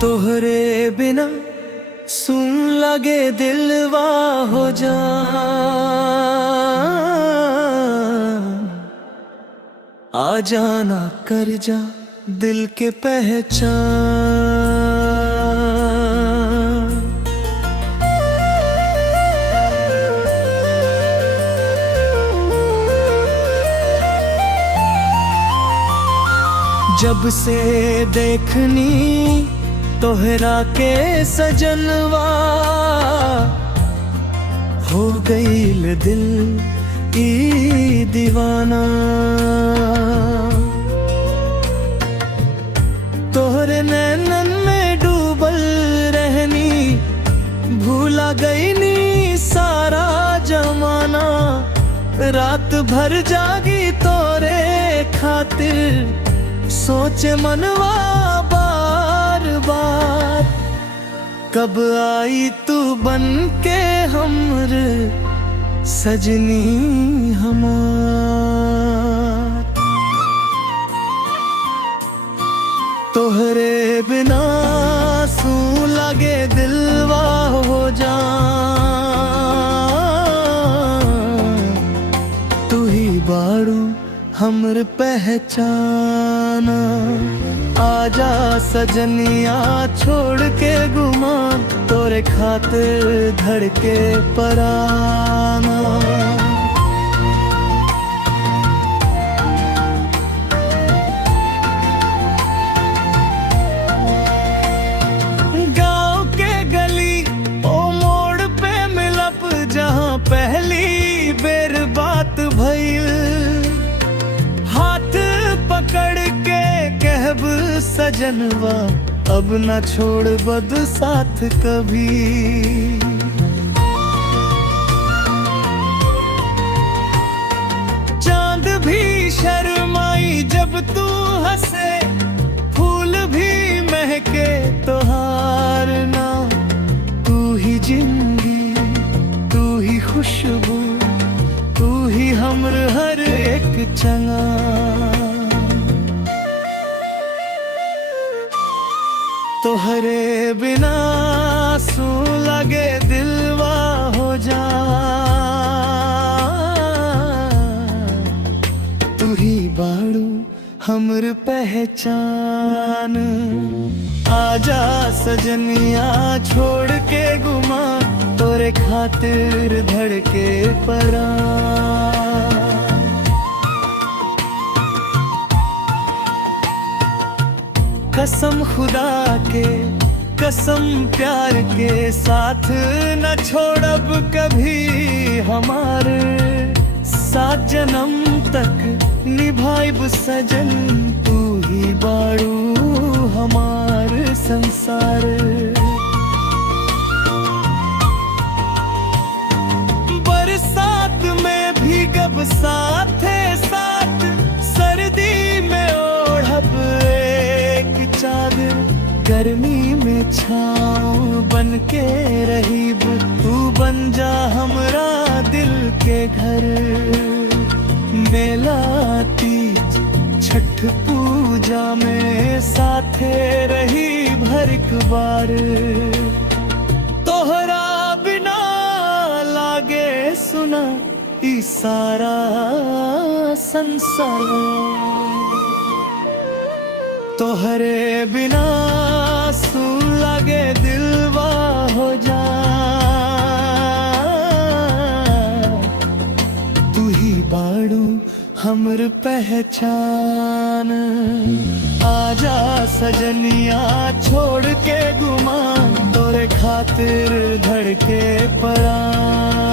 तोहरे बिना सुन लगे दिलवा हो जा। आ जाना कर जा दिल के पहचान। जब से देखनी तोहरा के सजनवा, हो गईल दिल ई दीवाना। तोहरे नैनन में डूबल रहनी, भूला गईनी सारा जमाना। रात भर जागी तोरे खातिर, सोचे मनवा बार बार। कब आई तू बन के हमर सजनी हमार। तोहरे बिना सू लगे दिलवा हो जा। तू ही बाड़ू हमर पहचाना। आजा सजनिया छोड़ के गुमान, तोरे खातिर धड़के पराना। गाँव के गली ओ मोड़ पे मिलब, जहाँ पहली बेर बात भइल। पकड़ के कहब सजनवा, अब न छोड़ बद साथ कभी। चांद भी शर्माई जब तू हंसे, फूल भी महके तोहार ना। तू ही जिंदगी, तू ही खुशबू, तू ही हमर हर एक चंगा। तोहरे बिना सू लगे दिलवा हो जा। तू ही बाड़ू हमर पहचान। आजा सजनिया छोड़ के गुमा, तोरे खातिर धड़के परान। कसम खुदा के कसम प्यार के, साथ न छोड़ब कभी हमारे। 7 जन्म तक निभाइब सजन, तू ही बाड़ू हमार संसार। बरसात में भीगब साथे साथ, सर्दी में ओढ़ब चादर। गर्मी में छाँव बन के रहीब, तू बन जा हमरा दिल के घर। मेला तीज छठ पूजा में साथे रही भरक बार। तोहरा बिना लागे सुना ई सारा संसार। तोहरे बिना सू लगे दिलवा हो जा। तू ही बाड़ू हमर पहचान। आजा सजनिया छोड़ के गुमान, तोरे खातिर धड़के परान।